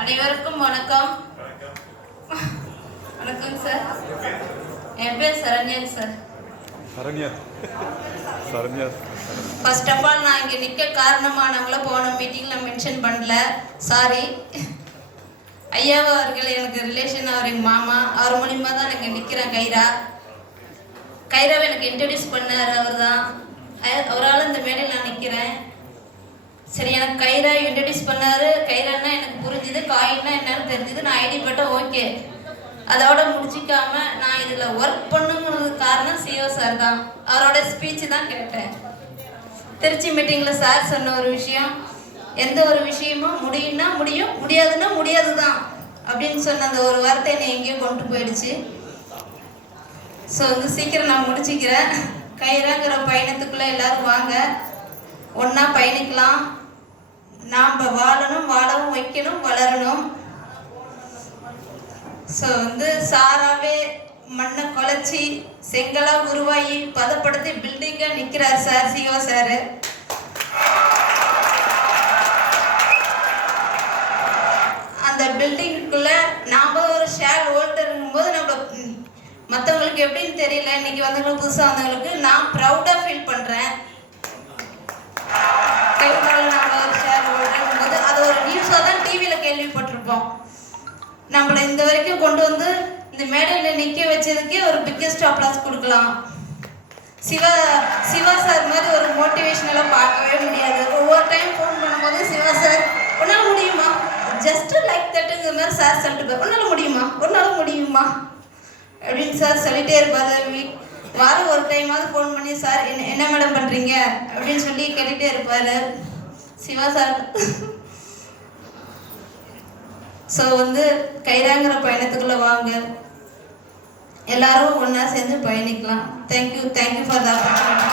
அனைவருக்கும் வணக்கம். வணக்கம் சார். என் பேர் சரண்யன் சார். ஃபர்ஸ்ட் ஆஃப் ஆல் நான் இங்கே நிற்க காரணமானவங்கள போன மீட்டிங்கில் மென்ஷன் பண்ணல, சாரி. ஐயா அவர்கள் எனக்கு ரிலேஷன், அவர் எங்கள் மாமா. அவர் மூலியமாக தான் நான் இங்கே நிற்கிறேன். கைராவை எனக்கு இன்ட்ரடியூஸ் பண்ணார் அவர் தான். அவரால் இந்த மேடையில் நான் நிற்கிறேன். சரி, எனக்கு கைரா இன்ட்ரடியூஸ் பண்ணார். கைரான்னா எனக்கு புரிஞ்சுது, காயின்னா என்னன்னு தெரிஞ்சுது. நான் ஐடி பட்டேன், ஓகே. அதோட முடிச்சிக்காம நான் இதில் ஒர்க் பண்ணுங்கிறதுக்கு காரணம் சிஓ சார் தான். அவரோட ஸ்பீச் தான் கேட்டேன். திருச்சி மீட்டிங்கில் சார் சொன்ன ஒரு விஷயம், எந்த ஒரு விஷயமும் முடியும்னா முடியும், முடியாதுன்னா முடியாது தான் அப்படின்னு சொன்ன அந்த ஒரு வார்த்தை என்னை எங்கேயோ கொண்டு போயிடுச்சு. ஸோ சீக்கிரம் நான் முடிச்சுக்கிறேன். கைராங்கிற பயணத்துக்குள்ளே எல்லாரும் வாங்க, ஒன்றா பயணிக்கலாம். நாம் வாழணும், வாழவும் வைக்கணும், வளரணும். ஸோ சாராவே மண்ணை குலைச்சி செங்கலாக உருவாகி பதப்படுத்தி பில்டிங்காக நிற்கிறார் சார், சிஓ சார். அந்த பில்டிங்குக்குள்ளே நாம் ஒரு ஷேர் ஹோல்டருங்கும் போது நம்ம மற்றவங்களுக்கு எப்படின்னு தெரியல. இன்னைக்கு வந்தவங்களுக்கு, புதுசாக வந்தவங்களுக்கு நான் ப்ரௌடாக ஃபீல் பண்ணுறேன். கைகால நாங்கள் ஒரு ஷேர் ஹோல்டருங்கும் போது அது ஒரு நியூஸாக தான் டிவியில் கேள்விப்பட்டிருப்போம். நம்மளை இந்த வரைக்கும் கொண்டு வந்து இந்த மேடையில் நிற்க வச்சதுக்கே ஒரு பிக்கெஸ்ட் அப்ளாஸ் கொடுக்கலாம். சிவா சார் மாதிரி ஒரு மோட்டிவேஷனெல்லாம் பார்க்கவே முடியாது. ஒவ்வொரு டைம் ஃபோன் பண்ணும்போது சிவா சார் ஒன்றால் முடியுமா, ஜஸ்ட் லைக் தட்டுங்கிற மாதிரி சார் சொல்லிட்டு போய் ஒன்றால் முடியுமா, ஒன்றால் முடியுமா அப்படின்னு சார் சொல்லிகிட்டே இருப்பார். வாரம் ஒரு டைமாவது ஃபோன் பண்ணி சார் என்ன மேடம் பண்ணுறீங்க அப்படின்னு சொல்லி கேட்டுகிட்டே இருப்பார் சிவா சார். ஸோ கைராங்கிற பயணத்துக்குள்ளே வாங்க, எல்லாரும் ஒன்றா சேர்ந்து பயணிக்கலாம். Thank you for the opportunity.